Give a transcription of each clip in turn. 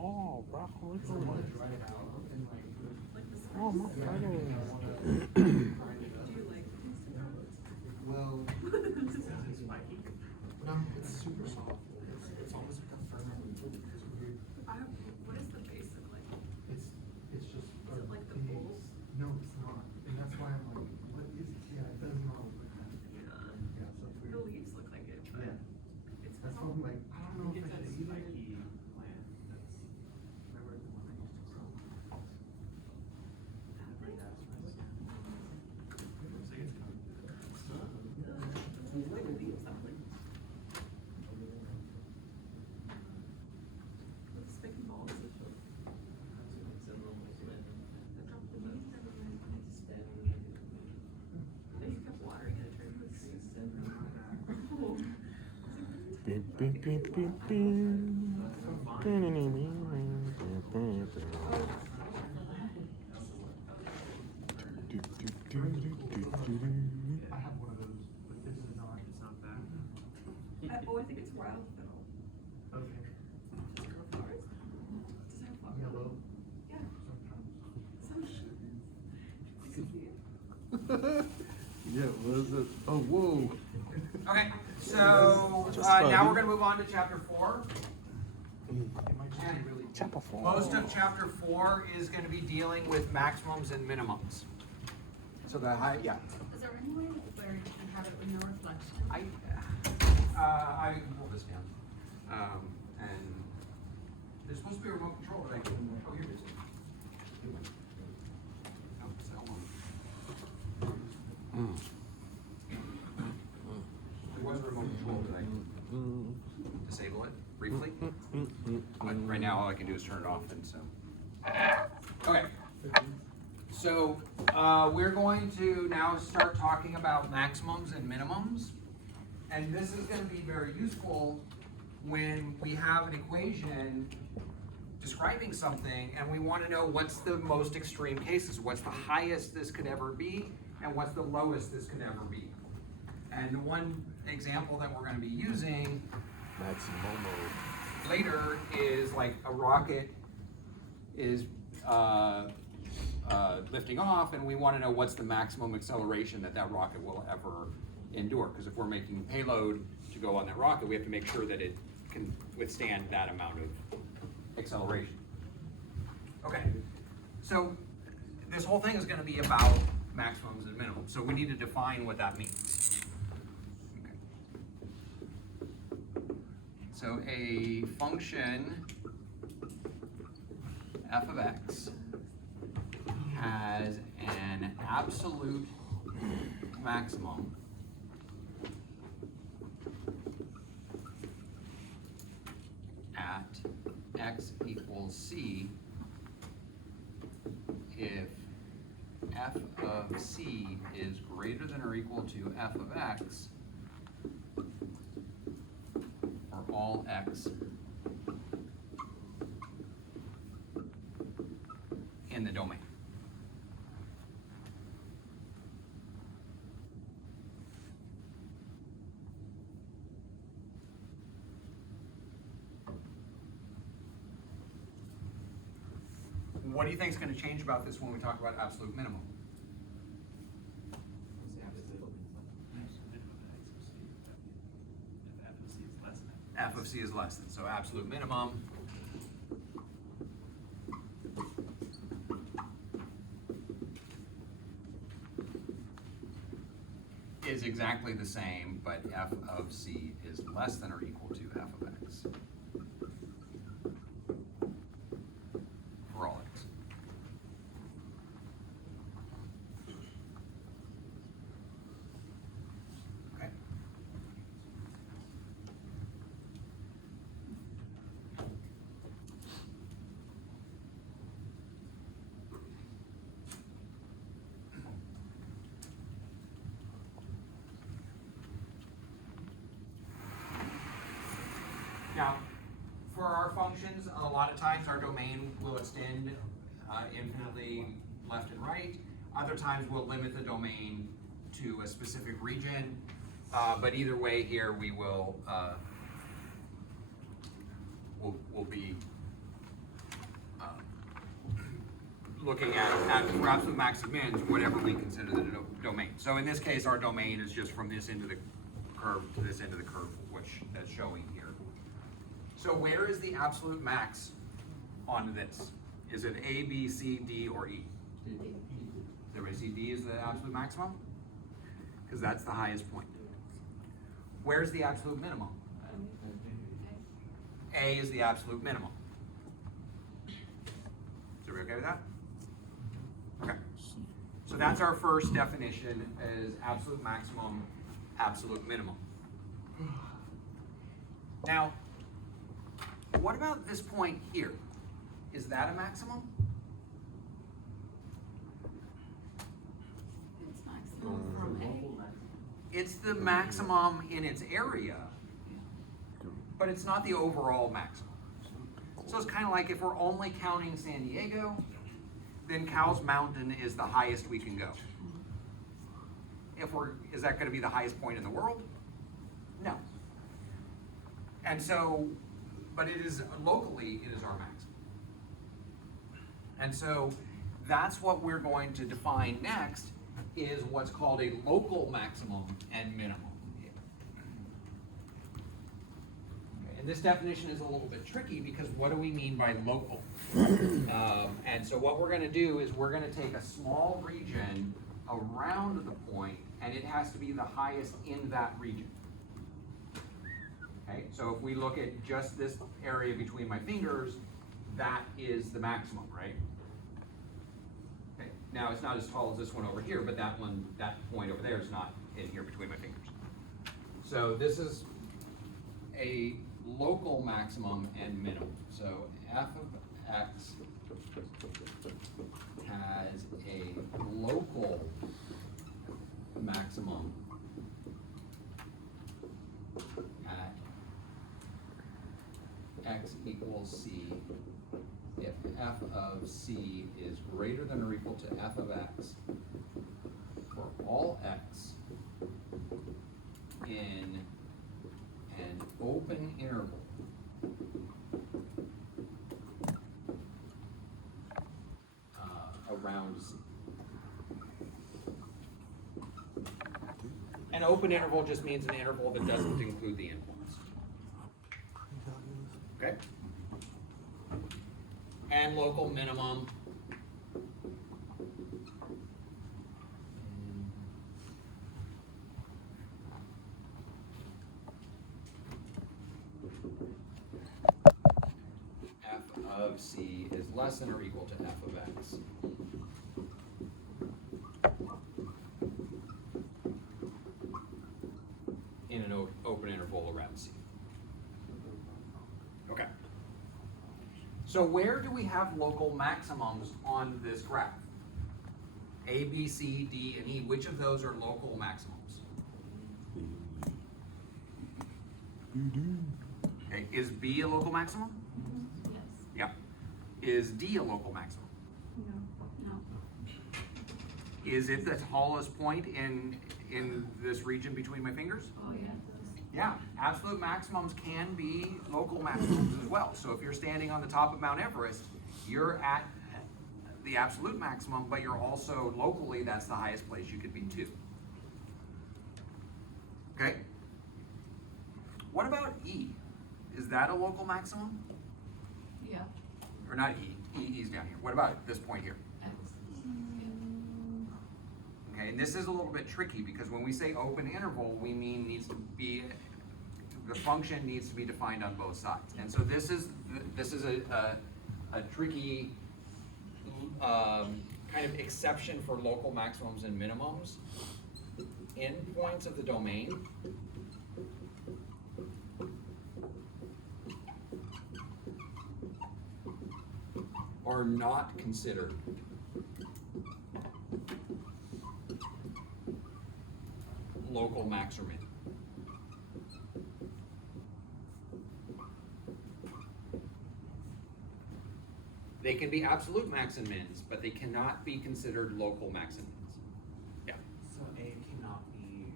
Oh, broccoli. Oh, my God. Well, no, it's super soft. It's almost like a ferment. It's weird. What is the base look like? It's just. Is it like the bowl? No, it's not. And that's why I'm like, what is it? Yeah, it does not look like that. Yeah. Yeah, so it's The weird. leaves look like it, but Yeah. it's That's why I'm like, I don't know if I should eat it. Remember the one I used to grow? Beep, beep, beep, beep, beep. I have one of those, but this is not. It's not that. I think it's wild though. Okay. Does it grow flowers? Does it have flowers? Yellow. Yeah. Sometimes. It could be. Yeah, what is it? Oh, whoa. Okay, so Just now funny. we're going to move on to chapter 4. It might just be really. Chapter 4. Most of chapter 4 is going to be dealing with maximums and minimums. So the high, yeah. Is there any way where you can have it with no reflection? I can pull this down. And there's supposed to be a remote control, but I can. Oh, here it is. Oh, it's that one. There was a remote control, did I disable it briefly? But right now, all I can do is turn it off, and so. Okay. So we're going to now start talking about maximums and minimums. And this is going to be very useful when we have an equation describing something and we want to know what's the most extreme cases, what's the highest this could ever be, and what's the lowest this could ever be. And the one example that we're going to be using Maximomo. later is like a rocket is lifting off, and we want to know what's the maximum acceleration that that rocket will ever endure. Because if we're making payload to go on that rocket, we have to make sure that it can withstand that amount of acceleration. Okay, so this whole thing is going to be about maximums and minimums. So we need to define what that means. Okay. So a function f of x has an absolute maximum at x equals c if f of c is greater than or equal to f of x for all x in the domain. What do you think is going to change about this when we talk about absolute minimum? F of c is less than, so absolute minimum is exactly the same, but f of c is less than or equal to f of x for all x. Okay. Now, for our functions, a lot of times our domain will extend infinitely left and right. Other times we'll limit the domain to a specific region. But either way here, we will we'll be looking at for absolute max and mins, whatever we consider the domain. So in this case, our domain is just from this end of the curve to this end of the curve, which that's showing here. So where is the absolute max on this? Is it A, B, C, D, or E? Does everybody see D is the absolute maximum? Because that's the highest point. Where's the absolute minimum? A is the absolute minimum. Is everybody okay with that? Okay. So that's our first definition, is absolute maximum, absolute minimum. Now, what about this point here? Is that a maximum? It's maximum from A. It's the maximum in its area, but it's not the overall maximum. So it's kind of like if we're only counting San Diego, then Cowles Mountain is the highest we can go. Is that going to be the highest point in the world? No. And so, but it is locally, it is our maximum. And so that's what we're going to define next, is what's called a local maximum and minimum. Okay, and this definition is a little bit tricky because what do we mean by local? And so what we're going to do is we're going to take a small region around the point, and it has to be the highest in that region. Okay, so if we look at just this area between my fingers, that is the maximum, right? Okay, now it's not as tall as this one over here, but that point over there is not in here between my fingers. So this is a local maximum and minimum. So f of x has a local maximum at x equals c if f of c is greater than or equal to f of x for all x in an open interval around c. An open interval just means an interval that doesn't include the endpoints. Okay? And local minimum. F of c is less than or equal to f of x. In an open interval around c. Okay. So where do we have local maximums on this graph? A, B, C, D, and E. Which of those are local maximums? Okay. Is B a local maximum? Yes. Yeah. Is D a local maximum? No. Is it the tallest point in this region between my fingers? Oh, yeah. Yeah, absolute maximums can be local maximums as well. So if you're standing on the top of Mount Everest, you're at the absolute maximum, but you're also locally, that's the highest place you could be too. Okay? What about E? Is that a local maximum? Yeah. Or not E? E's down here. What about this point here? X. Okay, and this is a little bit tricky because when we say open interval, we mean the function needs to be defined on both sides. And so this is a tricky kind of exception for local maximums and minimums. Endpoints of the domain are not considered local max or min. They can be absolute max and mins, but they cannot be considered local max and mins. Yeah. So A cannot be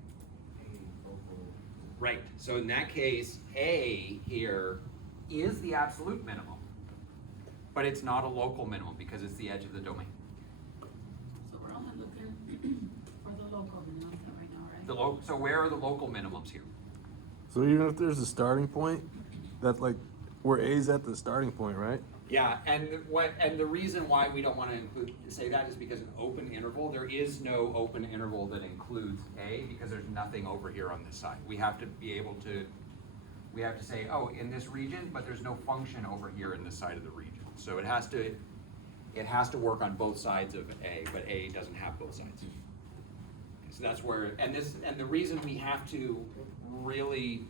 a local. Right. So in that case, A here is the absolute minimum, but it's not a local minimum because it's the edge of the domain. So we're only looking for the local minimum right now, right? So where are the local minimums here? So even if there's a starting point, that's like where A's at the starting point, right? Yeah, and the reason why we don't want to say that is because an open interval, there is no open interval that includes A because there's nothing over here on this side. We have to be able to, we have to say, oh, in this region, but there's no function over here in this side of the region. So it has to work on both sides of A, but A doesn't have both sides. So that's where, and the reason we have to really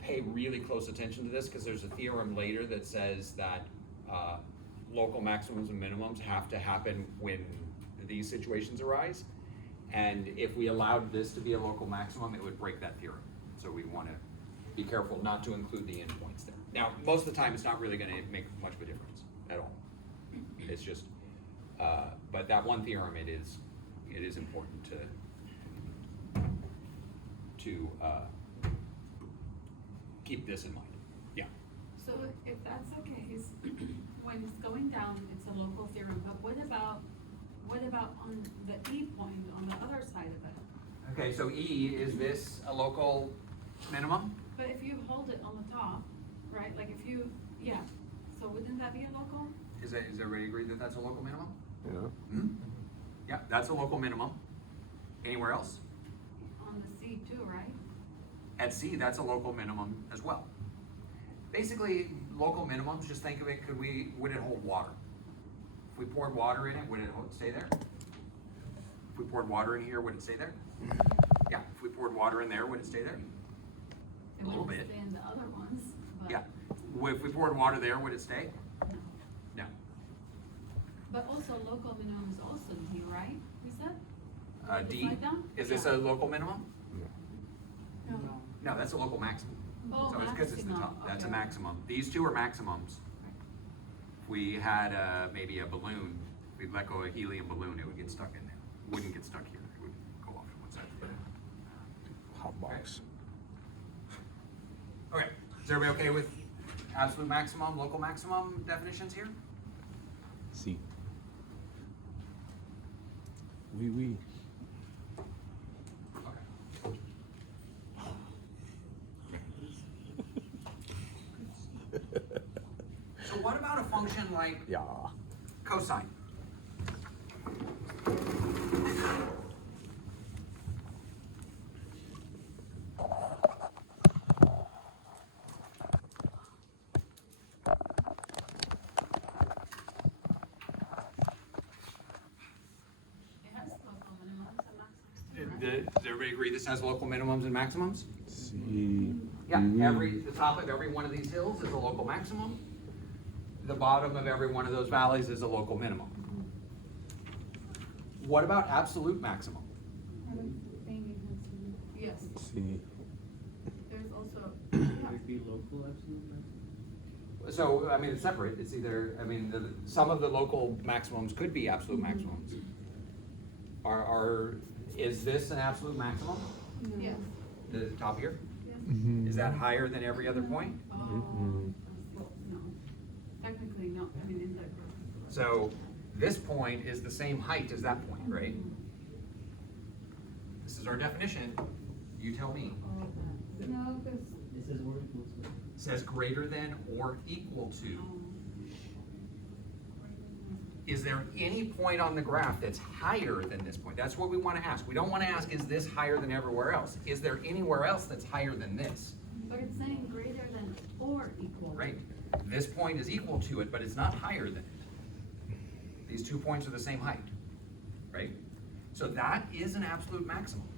pay really close attention to this, because there's a theorem later that says that local maximums and minimums have to happen when these situations arise. And if we allowed this to be a local maximum, it would break that theorem. So we want to be careful not to include the endpoints there. Now, most of the time, it's not really going to make much of a difference at all. It's just, but that one theorem, it is important to keep this in mind. Yeah. So if that's the case, when it's going down, it's a local theorem, but what about on the E point, on the other side of it? Okay, so E, is this a local minimum? But if you hold it on the top, right, like if you, yeah, so wouldn't that be a local? Is everybody agree that that's a local minimum? Yeah. Hmm? Yeah, that's a local minimum. Anywhere else? On the C too, right? At C, that's a local minimum as well. Basically, local minimums, just think of it, would it hold water? If we poured water in it, would it stay there? If we poured water in here, would it stay there? Yeah, if we poured water in there, would it stay there? It A little wouldn't bit. stay in the other ones, but. Yeah. If we poured water there, would it stay? No. No. But also local minimum is also D, right? We said? D, Slide down? is this Yeah. a local minimum? No. No, that's a local maximum. Oh, So it's because it's the top, maximum, that's a okay. maximum. These two are maximums. If we had maybe a balloon, if we let go of a helium balloon, it would get stuck in there. It wouldn't get stuck here, it would go off to one side. Hot box. Okay, is everybody okay with absolute maximum, local maximum definitions here? C. Oui. Okay. So what about a function like Yeah. cosine? It has local minimums and maximums, right? Does everybody agree this has local minimums and maximums? C. Yeah, Oui. the top of every one of these hills is a local maximum. The bottom of every one of those valleys is a local minimum. What about absolute maximum? Yes, C. there's also, Would be local absolute maximum? So, I mean, it's separate, it's either, I mean, some of the local maximums could be absolute maximums. Is this an absolute maximum, yes, the top here? yes. Is that higher than every other point? No, technically, no, I mean, in the. So, this point is the same height as that point, right? This is our definition, you tell me. No, because. It says or equal to. Says greater than or equal to. Is there any point on the graph that's higher than this point? That's what we want to ask. We don't want to ask, is this higher than everywhere else? Is there anywhere else that's higher than this? But it's saying greater than or equal. Right? This point is equal to it, but it's not higher than it. These 2 points are the same height, right? So that is an absolute maximum.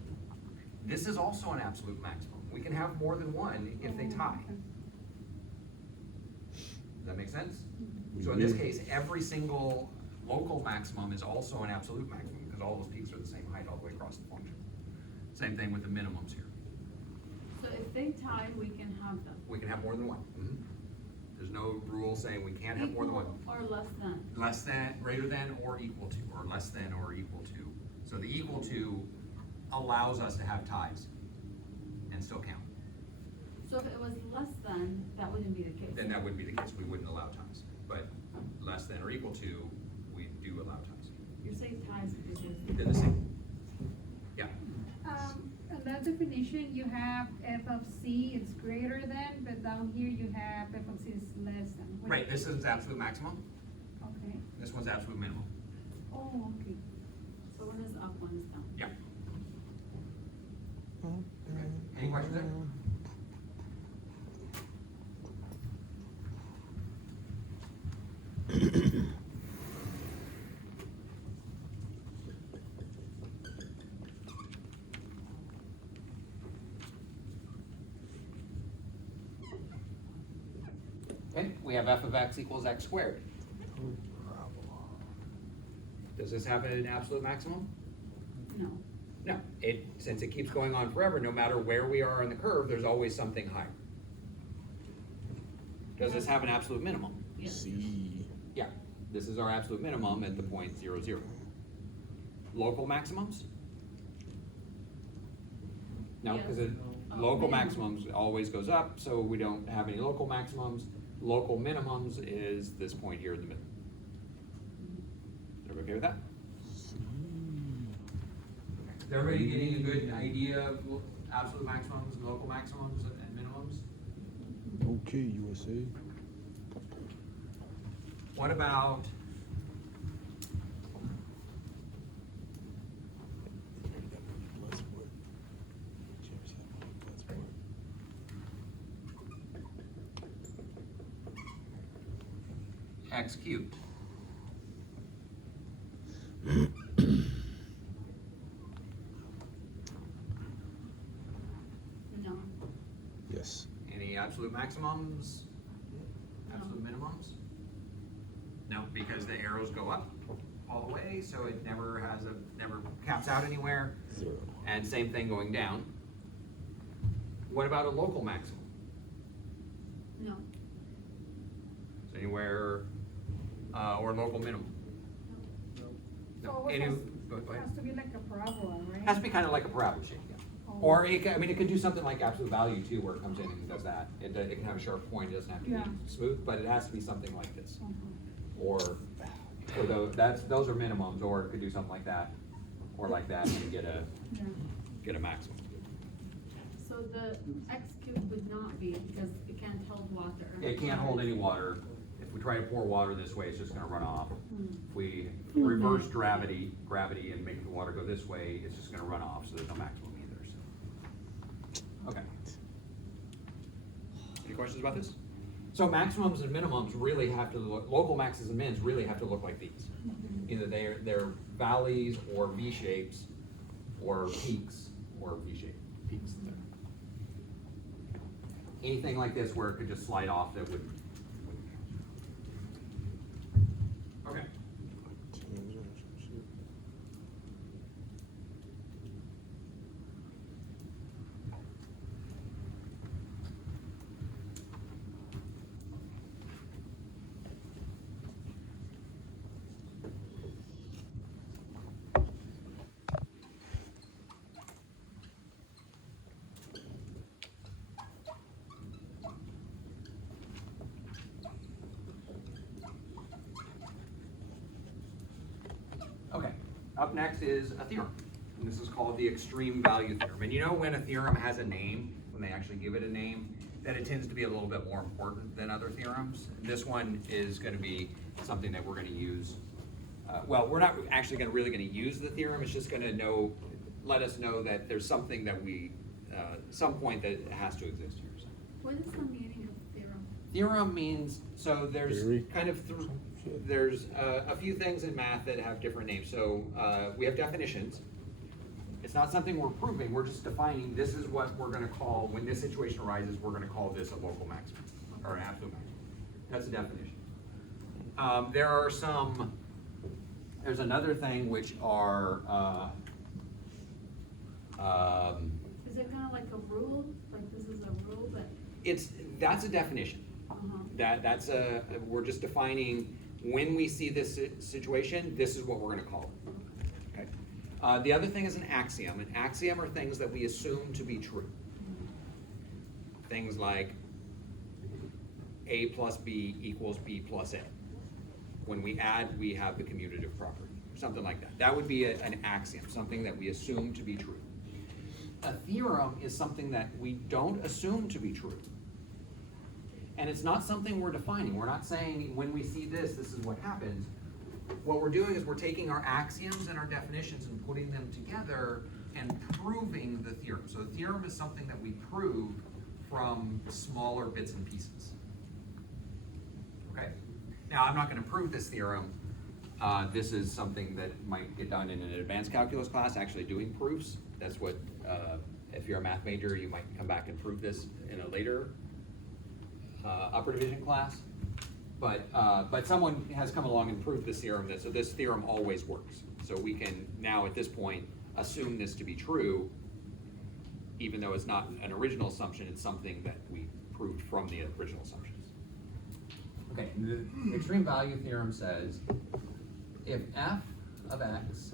This is also an absolute maximum. We can have more than one if they tie. Does that make sense? So in this case, every single local maximum is also an absolute maximum because all those peaks are the same height all the way across the function. Same thing with the minimums here. So if they tie, we can have them. We can have more than one. There's no rule saying we can't have more than one. Equal or less than. Less than, greater than, or equal to, or less than, or equal to. So the equal to allows us to have ties and still count. So if it was less than, that wouldn't be the case? Then that wouldn't be the case, we wouldn't allow ties. But less than or equal to, we do allow ties. You're saying ties because They're the same. Yeah, In that definition, you have f of c is greater than, but down here you have f of c is less than. What- right, this is absolute maximum, Okay, this one's absolute minimum. oh, okay. So one is up, one is down. Yeah. Okay. Any questions there? Okay, we have f of x equals x squared. Does this have an absolute maximum? No. No, since it keeps going on forever, no matter where we are on the curve, there's always something higher. Does this have an absolute minimum? Yes. C. Yeah, this is our absolute minimum at the point 0, 0. Local maximums? No, because Yes. local Minimum. maximums always goes up, so we don't have any local maximums. Local minimums is this point here in the middle. Everybody okay with that? Is everybody getting a good idea of absolute maximums, local maximums, and minimums? Okay, USA. What about x cubed? No. Yes. Any absolute maximums? Absolute minimums? No, because the arrows go up all the way, so it never never caps out anywhere. 0. And same thing going down. What about a local maximum? No. So anywhere, or local minimum? So Any- it go ahead. has to be like a parabola, right? Has to be kind of like a parabola shape, yeah. Oh. Or it could do something like absolute value too, where it comes in and does that. It can have a sharp point, it doesn't have to Yeah. be smooth, but it has to be something like this. Mhm. Or, so those are minimums, or it could do something like that, or like that, and get Yeah. a maximum. So the x cubed would not be because it can't hold water. It can't hold any water. If we try to pour water this way, it's just gonna run off. Hmm. If we reverse gravity and make the water go this way, it's just gonna run off, so there's no maximum either, so. Okay. Any questions about this? So maximums and minimums really have to look, local maxes and mins really have to look like these. Either they're valleys or V shapes, or peaks, or V-shaped peaks there. Anything like this where it could just slide off that wouldn't count. Okay. Okay, up next is a theorem, and this is called the extreme value theorem. And you know when a theorem has a name, when they actually give it a name, that it tends to be a little bit more important than other theorems. This one is gonna be something that we're gonna use. Well, we're not actually really gonna use the theorem, it's just gonna let us know that there's something that some point that has to exist here. So. What is the meaning of theorem? Theorem means, so there's Theory. kind of, there's a few things in math that have different names. So we have definitions. It's not something we're proving, we're just defining this is what we're gonna call, when this situation arises, we're gonna call this a local maximum, or an absolute maximum. That's a definition. There's another thing which are, Is it kind of like a rule? Like this is a rule, but, that's a definition. uh-huh. We're just defining when we see this situation, this is what we're gonna call it. Okay. The other thing is an axiom. An axiom are things that we assume to be true. things like A plus B equals B plus A. When we add, we have the commutative property, something like that. That would be an axiom, something that we assume to be true. A theorem is something that we don't assume to be true. And it's not something we're defining. We're not saying when we see this, this is what happens. What we're doing is we're taking our axioms and our definitions and putting them together and proving the theorem. So the theorem is something that we prove from smaller bits and pieces. Okay? Now, I'm not going to prove this theorem. This is something that might get done in an advanced calculus class, actually doing proofs. That's what, if you're a math major, you might come back and prove this in a later upper division class. But someone has come along and proved this theorem, so this theorem always works. So we can now, at this point, assume this to be true, even though it's not an original assumption, it's something that we proved from the original assumptions. Okay, the extreme value theorem says, if f of x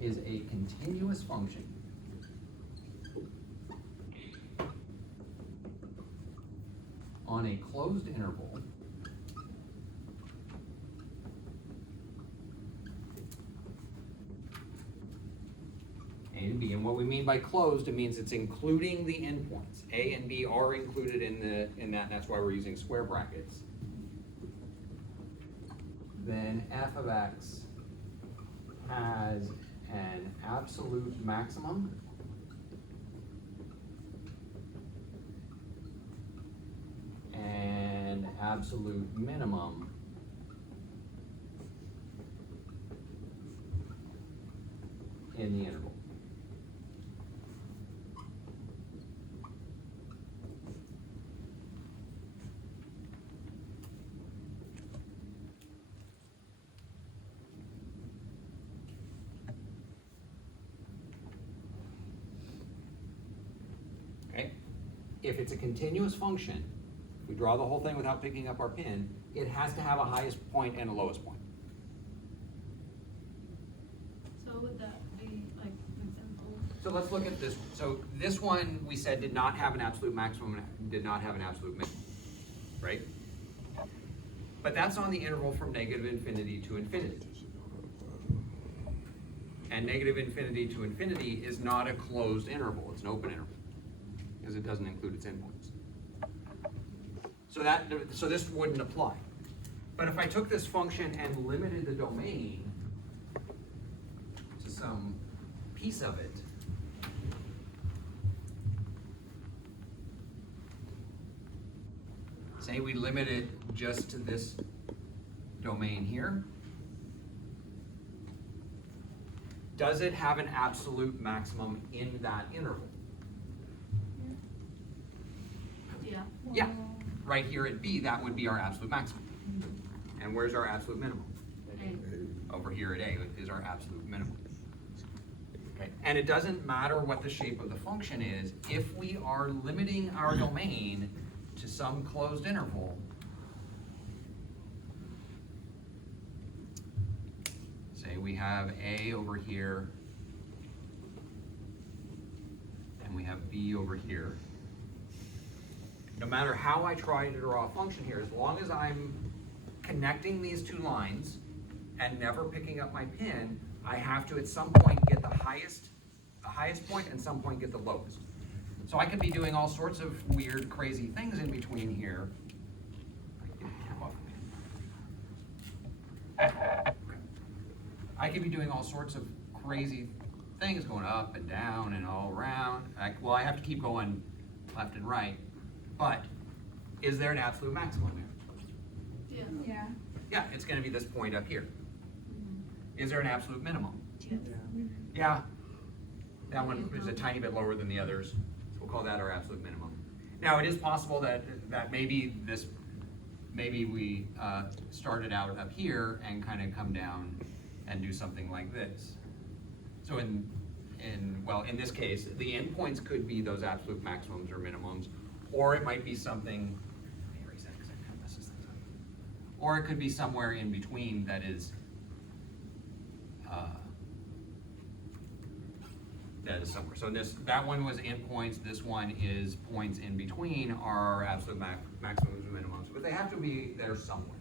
is a continuous function on a closed interval A and B, and what we mean by closed, it means it's including the endpoints. A and B are included in that, and that's why we're using square brackets. Then f of x has an absolute maximum and absolute minimum in the interval. Okay? If it's a continuous function, if we draw the whole thing without picking up our pin, it has to have a highest point and a lowest point. So would that be like an example? So let's look at this. So this one we said did not have an absolute maximum, did not have an absolute minimum, right? But that's on the interval from negative infinity to infinity. And negative infinity to infinity is not a closed interval, it's an open interval, because it doesn't include its endpoints. So this wouldn't apply. But if I took this function and limited the domain to some piece of it, say we limit it just to this domain here, does it have an absolute maximum in that interval? Yeah. Yeah, right here at B, that would be our absolute maximum. And where's our absolute minimum? Over here at A is our absolute minimum. Okay, and it doesn't matter what the shape of the function is, if we are limiting our domain to some closed interval, say we have A over here, and we have B over here. No matter how I try to draw a function here, as long as I'm connecting these two lines and never picking up my pin, I have to at some point get the highest point and some point get the lowest. So I could be doing all sorts of weird, crazy things in between here. I could be doing all sorts of crazy things going up and down and all around. Well, I have to keep going left and right. But is there an absolute maximum here? Yeah. Yeah. Yeah, it's going to be this point up here. Is there an absolute minimum? Yes. Yeah. That one is a tiny bit lower than the others. So we'll call that our absolute minimum. Now, it is possible that maybe we started out up here and kind of come down and do something like this. So in this case, the endpoints could be those absolute maximums or minimums, or it might be something, let me erase that because that kind of messes things up. Or it could be somewhere in between that is somewhere. So that one was in points, this one is points in between are absolute maximums and minimums, but they have to be there somewhere.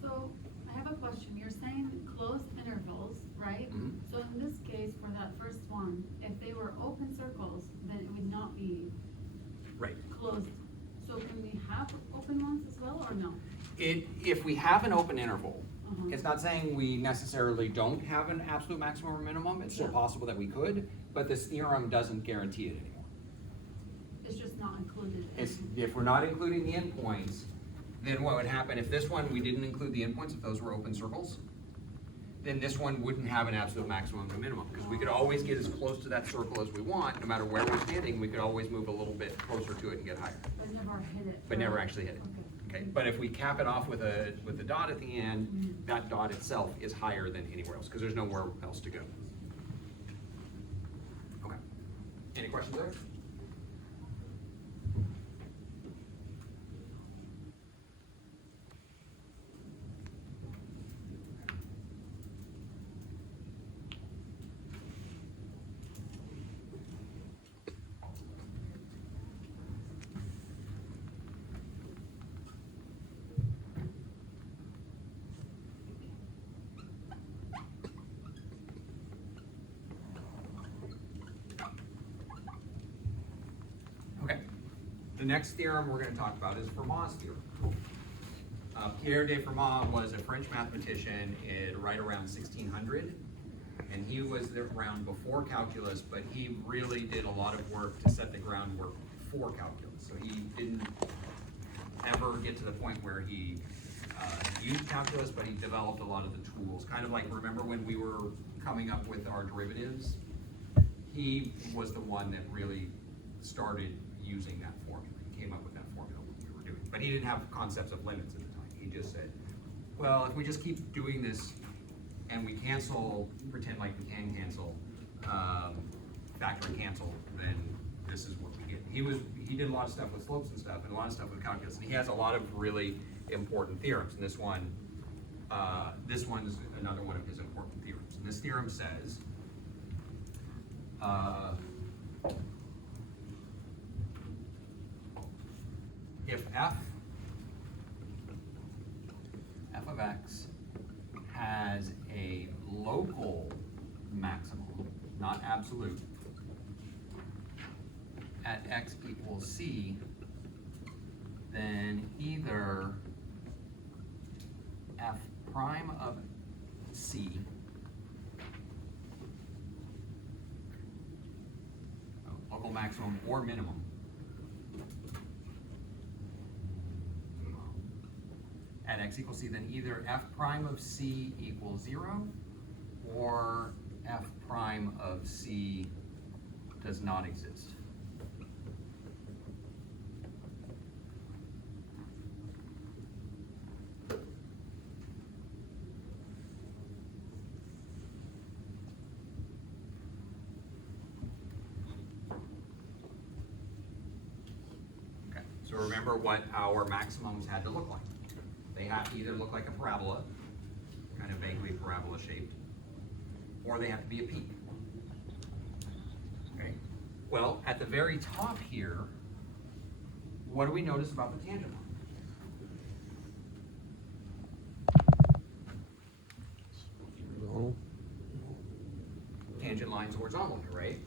So, I have a question, you're saying closed intervals, right? Mhm. So in this case, for that first one, if they were open circles, then it would not be Right. closed. So can we have open ones as well, or no? If we have an open interval, Uh-huh. it's not saying we necessarily don't have an absolute maximum or minimum, it's still Yeah. possible that we could, but this theorem doesn't guarantee it anymore. It's just not included. It's, if we're not including the endpoints, then what would happen, if this one, we didn't include the endpoints, if those were open circles, then this one wouldn't have an absolute maximum and minimum, because we could always get as close to that circle as we want, no matter where we're standing, we could always move a little bit closer to it and get higher. But never hit it. But never actually hit it. Okay. Okay, but if we cap it off with a dot at the end, Mhm. that dot itself is higher than anywhere else, because there's nowhere else to go. Okay, any questions there? Okay, the next theorem we're gonna talk about is Fermat's theorem. Pierre de Fermat was a French mathematician right around 1600, and he was around before calculus, but he really did a lot of work to set the groundwork for calculus. So he didn't ever get to the point where he used calculus, but he developed a lot of the tools. Kind of like, remember when we were coming up with our derivatives? He was the one that really started using that formula. He came up with that formula when we were doing it. But he didn't have concepts of limits at the time. He just said, well, if we just keep doing this and we cancel, pretend like we can cancel, factor and cancel, then this is what we get. He did a lot of stuff with slopes and stuff, and a lot of stuff with calculus, and he has a lot of really important theorems. And this one's another one of his important theorems. And this theorem says, if f of x has a local maximum, not absolute, at x equals c, then either f prime of c local maximum or minimum at x equals c, then either f prime of c equals 0 or f prime of c does not exist. Okay, so remember what our maximums had to look like. They have to either look like a parabola, kind of vaguely parabola shaped, or they have to be a peak. Okay. Well, at the very top here, what do we notice about the tangent line? Tangent line's horizontal here, right?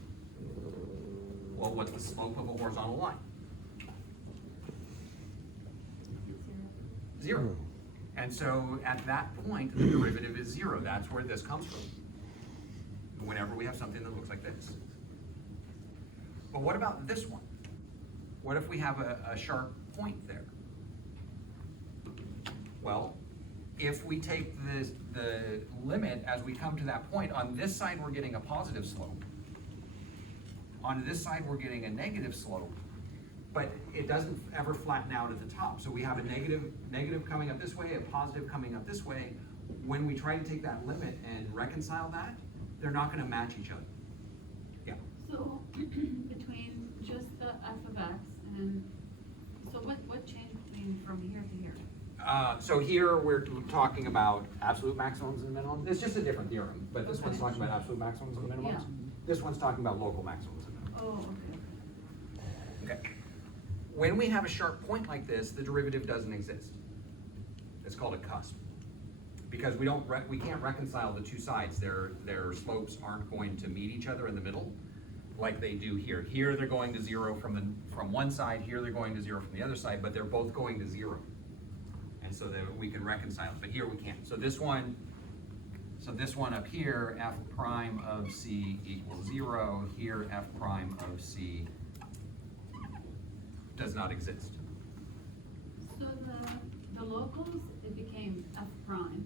Well, what's the slope of a horizontal line? 0. And so at that point, the derivative is 0. That's where this comes from. Whenever we have something that looks like this. But what about this one? What if we have a sharp point there? Well, if we take the limit as we come to that point, on this side we're getting a positive slope. On this side we're getting a negative slope. But it doesn't ever flatten out at the top. So we have a negative coming up this way, a positive coming up this way. When we try to take that limit and reconcile that, they're not going to match each other. Yeah. So, between just the f of x and, so what changed between from here to here? So here we're talking about absolute maximums and minimums. It's just a different theorem, but this one's Okay. talking about absolute maximums and minimums. This one's talking about local maximums and minimums. Oh, okay. Okay. When we have a sharp point like this, the derivative doesn't exist. It's called a cusp. Because we can't reconcile the two sides. Their slopes aren't going to meet each other in the middle like they do here. Here they're going to zero from one side, here they're going to zero from the other side, but they're both going to zero. And so that we can reconcile it, but here we can't. So this one up here, f prime of c equals 0, here f prime of c does not exist. So the locals, it became f prime.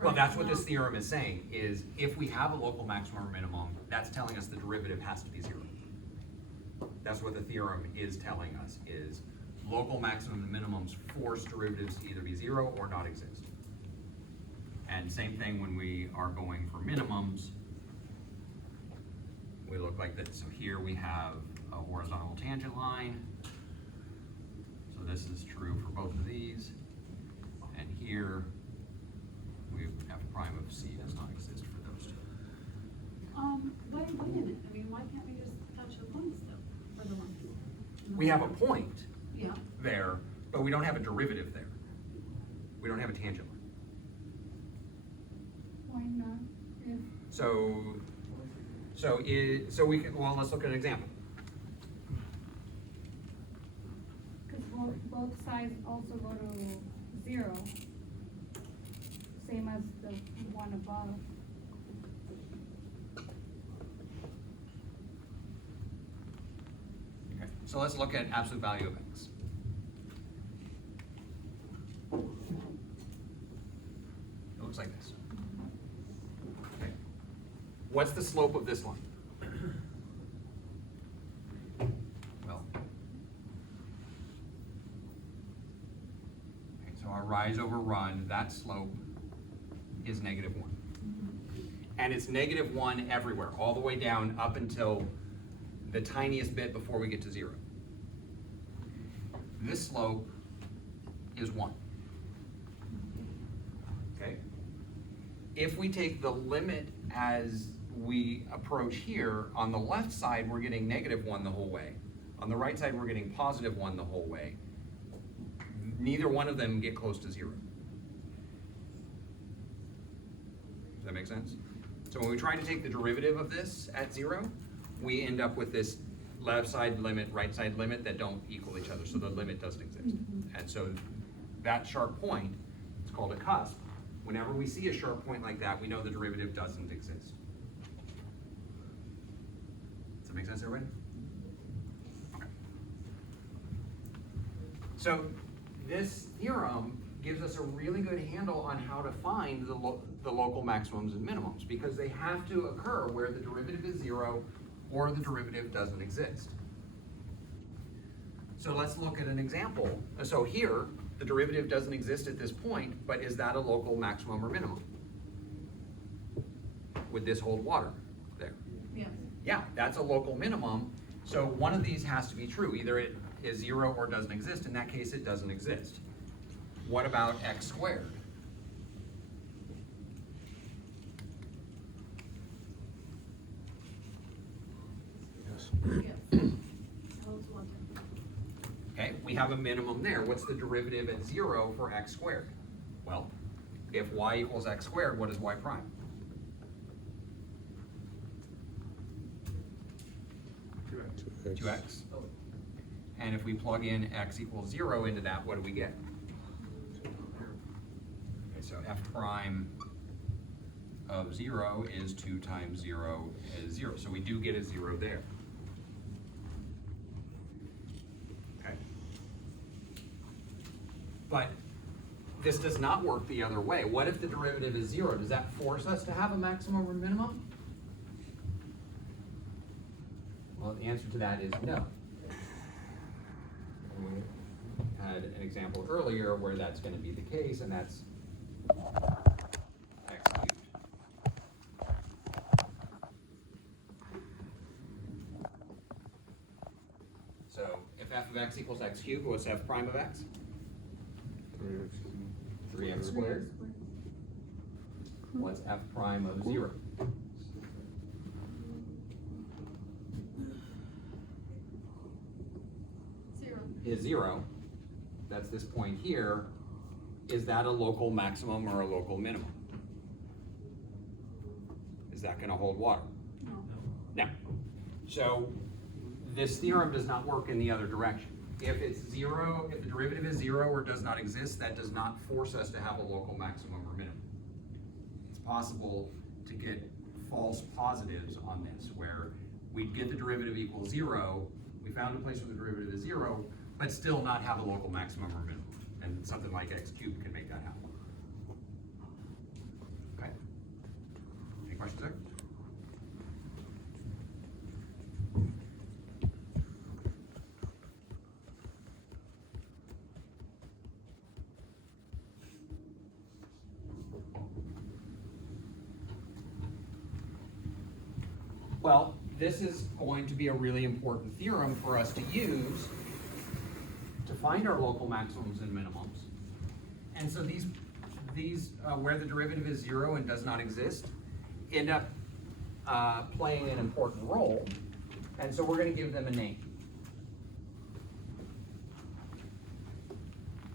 Well, right? that's what Now- this theorem is saying, is if we have a local maximum or minimum, that's telling us the derivative has to be 0. That's what the theorem is telling us, is local maximum and minimums force derivatives to either be 0 or not exist. And same thing when we are going for minimums, we look like this. So here we have a horizontal tangent line. So this is true for both of these. And here, we have f prime of c does not exist for those two. Wait a minute, I mean, why can't we just touch the points though, for the ones? We have a point Yeah, there, but we don't have a derivative there. We don't have a tangent line. Why not? If, So we can, well, let's look at an example. cause both sides also go to 0. Same as the one above. Okay, so let's look at absolute value of x. It looks like this. Okay. What's the slope of this line? Well. Okay, so our rise over run, that slope is -1. And it's -1 everywhere, all the way down up until the tiniest bit before we get to 0. This slope is 1. Okay? If we take the limit as we approach here, on the left side, we're getting -1 the whole way. On the right side, we're getting +1 the whole way. Neither one of them get close to 0. Does that make sense? So when we try to take the derivative of this at 0, we end up with this left side limit, right side limit that don't equal each other, so the limit doesn't exist. And so that sharp point, it's called a cusp. Whenever we see a sharp point like that, we know the derivative doesn't exist. Does that make sense, everybody? Okay. So this theorem gives us a really good handle on how to find the local maximums and minimums, because they have to occur where the derivative is 0 or the derivative doesn't exist. So let's look at an example. So here, the derivative doesn't exist at this point, but is that a local maximum or minimum? Would this hold water there? yes. Yeah, that's a local minimum. So one of these has to be true. Either it is 0 or doesn't exist. In that case, it doesn't exist. What about x squared? Yes. Yes. Holds water. Okay, we have a minimum there. What's the derivative at 0 for x squared? Well, if y equals x squared, what is y prime? 2x. And if we plug in x equals 0 into that, what do we get? Okay, so f prime of 0 is 2 times 0 is 0. So we do get a 0 there. Okay. But this does not work the other way. What if the derivative is 0? Does that force us to have a maximum or minimum? Well, the answer to that is no. And we had an example earlier where that's going to be the case, and that's x cubed. So if f of x equals x cubed, what's f prime of x? 3x squared. What's f prime of 0? is 0, that's this point here, is that a local maximum or a local minimum? Is that gonna hold water? No. No. So this theorem does not work in the other direction. If it's 0, if the derivative is 0 or does not exist, that does not force us to have a local maximum or minimum. It's possible to get false positives on this, where we'd get the derivative equals 0, we found a place where the derivative is 0, but still not have a local maximum or minimum. And something like x cubed can make that happen. Okay. Any questions there? Well, this is going to be a really important theorem for us to use to find our local maximums and minimums. And so these where the derivative is 0 and does not exist, end up playing an important role. And so we're going to give them a name.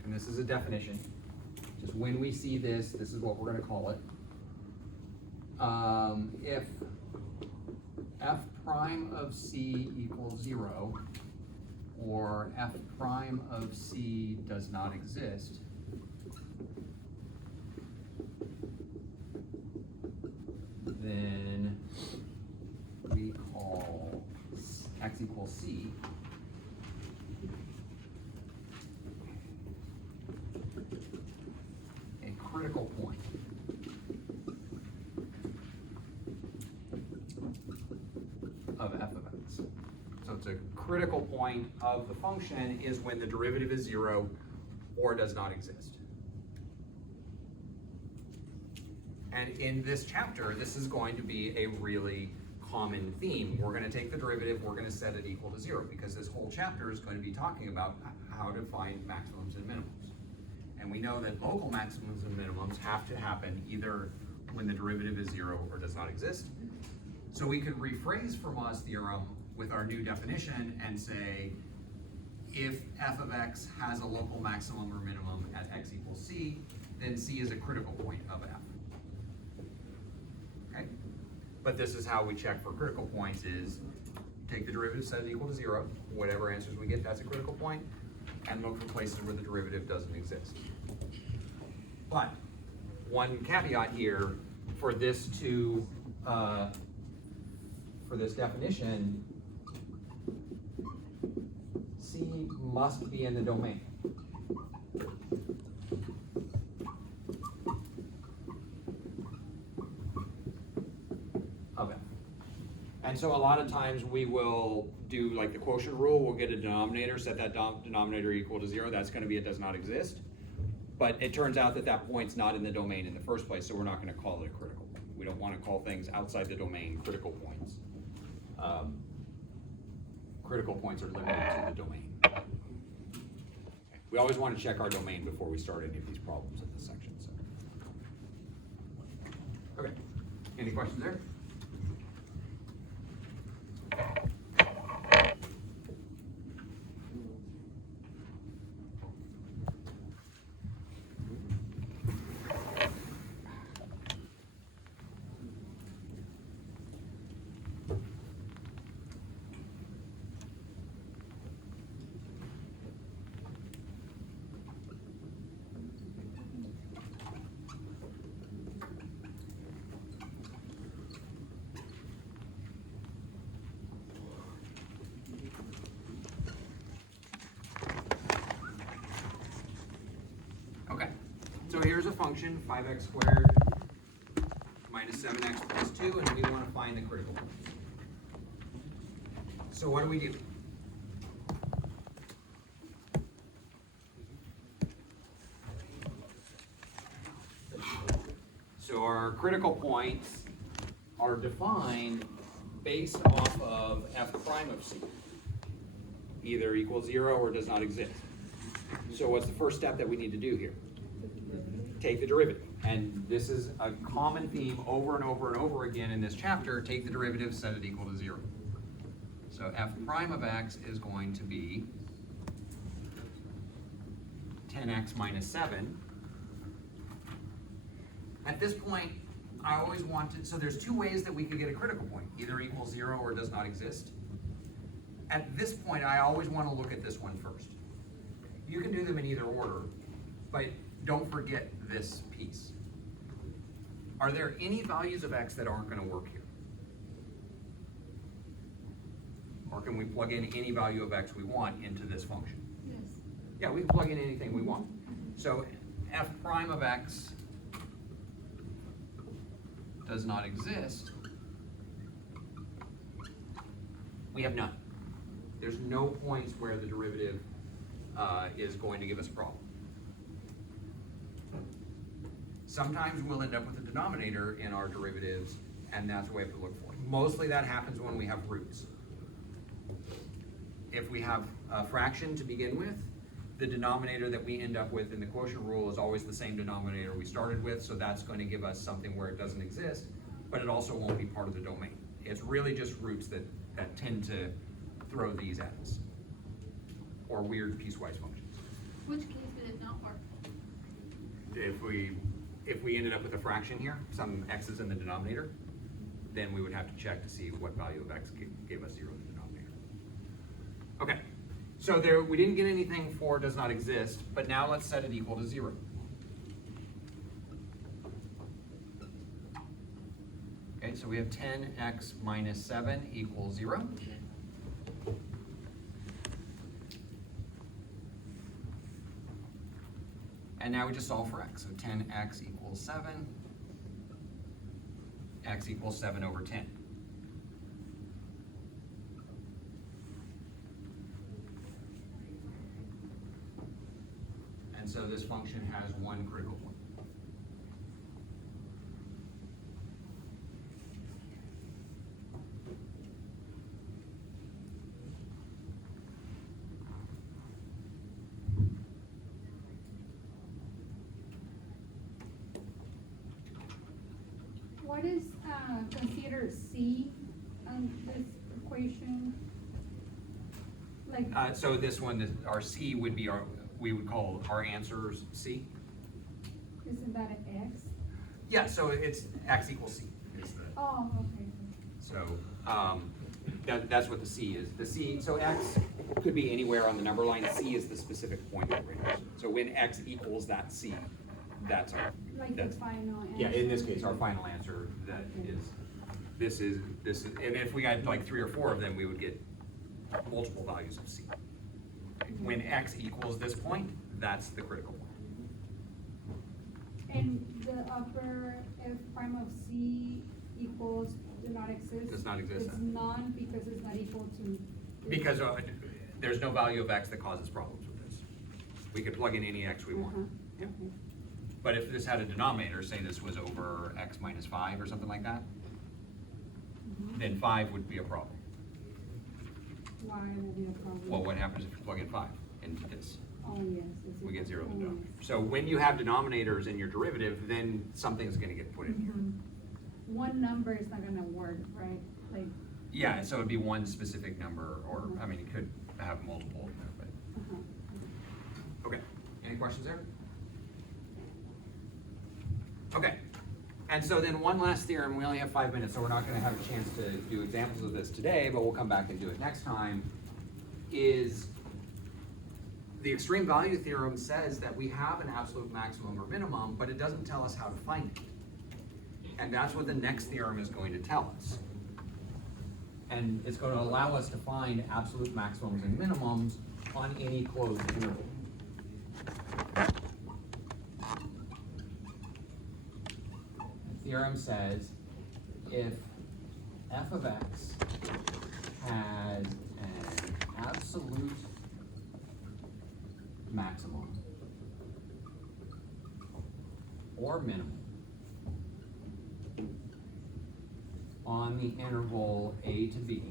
And this is a definition. Just when we see this, this is what we're going to call it. If f prime of c equals 0, or f prime of c does not exist, then we call x equals c a critical point. Of f of x. So it's a critical point of the function is when the derivative is 0 or does not exist. And in this chapter, this is going to be a really common theme. We're going to take the derivative, we're going to set it equal to 0, because this whole chapter is going to be talking about how to find maximums and minimums. And we know that local maximums and minimums have to happen either when the derivative is 0 or does not exist. So we could rephrase Fermat's theorem with our new definition and say, if f of x has a local maximum or minimum at x equals c, then c is a critical point of f. Okay? But this is how we check for critical points is, take the derivative, set it equal to 0, whatever answers we get, that's a critical point, and look for places where the derivative doesn't exist. But one caveat here, for this to for this definition, C must be in the domain. Of F. And so a lot of times we will do like the quotient rule, we'll get a denominator, set that denominator equal to 0, that's going to be it does not exist. But it turns out that that point's not in the domain in the first place, so we're not going to call it a critical point. We don't want to call things outside the domain critical points. Critical points are limited to the domain. Okay. We always want to check our domain before we start any of these problems in this section. So. Okay, any questions there? So here's a function, 5x squared minus 7x plus 2, and we want to find the critical points. So what do we do? So our critical points are defined based off of f prime of c, either equals 0 or does not exist. So what's the first step that we need to do here? Take the derivative. And this is a common theme over and over and over again in this chapter. Take the derivative, set it equal to 0. So f prime of x is going to be 10x minus 7. At this point, I always wanted, so there's two ways that we could get a critical point, either equals 0 or does not exist. At this point, I always want to look at this one first. You can do them in either order, but don't forget this piece. Are there any values of x that aren't going to work here? Or can we plug in any value of x we want into this function? Yes. Yeah, we can plug in anything we want. So f prime of x does not exist. We have none. There's no points where the derivative is going to give us a problem. Sometimes we'll end up with a denominator in our derivatives, and that's what we have to look for. Mostly that happens when we have roots. If we have a fraction to begin with, the denominator that we end up with in the quotient rule is always the same denominator we started with, so that's going to give us something where it doesn't exist, but it also won't be part of the domain. It's really just roots that tend to throw these at us, or weird piecewise functions. Which case did it not work? If we ended up with a fraction here, some x's in the denominator, then we would have to check to see what value of x gave us 0 in the denominator. Okay, so there we didn't get anything for does not exist, but now let's set it equal to 0. Okay, so we have 10x minus 7 equals 0. And now we just solve for x. So 10x equals 7. X equals 7 over 10. And so this function has one critical point. What is considered C on this equation? Like, So this one, our C would be we would call our answers C. isn't that an X? Yeah, so it's x equals C. Is the, Oh, okay. so that's what the C is. The C, so x could be anywhere on the number line. C is the specific point of range. So when x equals that C, that's our, Like the that's, final answer? yeah, in this case, our final answer that Okay. this is, and if we had like 3 or 4 of them, we would get multiple values of C. When x equals this point, that's the critical point. And the upper f prime of C equals do not exist? Does not exist. It's none because it's not equal to? Because there's no value of x that causes problems with this. We could plug in any x we want. Uh-huh, Yeah. okay. But if this had a denominator, say this was over x minus 5 or something like that, Mhm. then 5 would be a problem. Why would be a problem? Well, what happens if you plug in 5 into this? Oh, yes. it's We get 0 in the equal. Oh, denominator. So when you have denominators in your derivative, then something's gonna get put in here. Mhm. One number is not gonna work, right? Like, Yeah, so it'd be one specific number, or, I mean, it could have multiple, but, uh-huh. okay. Any questions there? Okay, and so then one last theorem, we only have 5 minutes, so we're not gonna have a chance to do examples of this today, but we'll come back and do it next time, is the extreme value theorem says that we have an absolute maximum or minimum, but it doesn't tell us how to find it. And that's what the next theorem is going to tell us. And it's going to allow us to find absolute maximums and minimums on any closed interval. The theorem says if f of x has an absolute maximum or minimum on the interval a to b,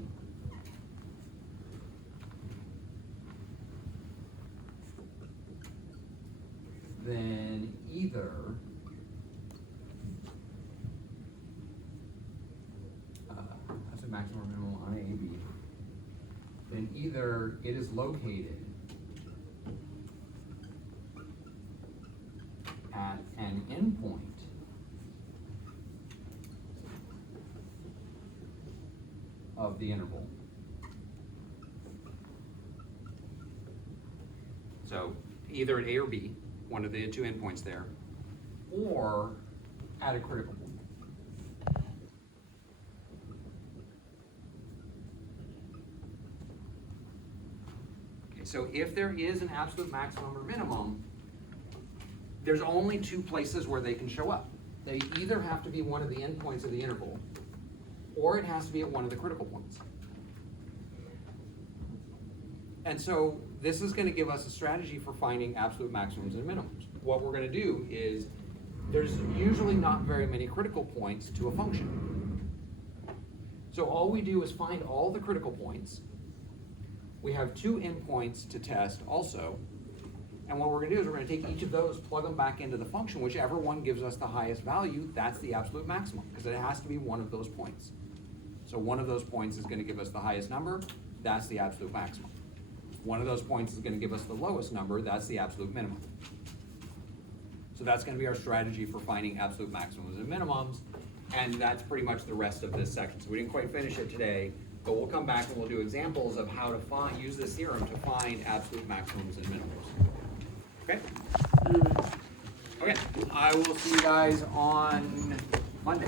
then either that's a maximum or minimum on a, b, then either it is located at an endpoint of the interval. So either at A or B, one of the two endpoints there, or at a critical point. Okay, so if there is an absolute maximum or minimum, there's only two places where they can show up. They either have to be one of the endpoints of the interval, or it has to be at one of the critical points. And so this is going to give us a strategy for finding absolute maximums and minimums. What we're going to do is, there's usually not very many critical points to a function. So all we do is find all the critical points. We have two endpoints to test also. And what we're going to do is we're going to take each of those, plug them back into the function, whichever one gives us the highest value, that's the absolute maximum, because it has to be one of those points. So one of those points is going to give us the highest number, that's the absolute maximum. One of those points is going to give us the lowest number, that's the absolute minimum. So that's going to be our strategy for finding absolute maximums and minimums, and that's pretty much the rest of this section. So we didn't quite finish it today, but we'll come back and we'll do examples of how to use this theorem to find absolute maximums and minimums. Okay? Okay, I will see you guys on Monday.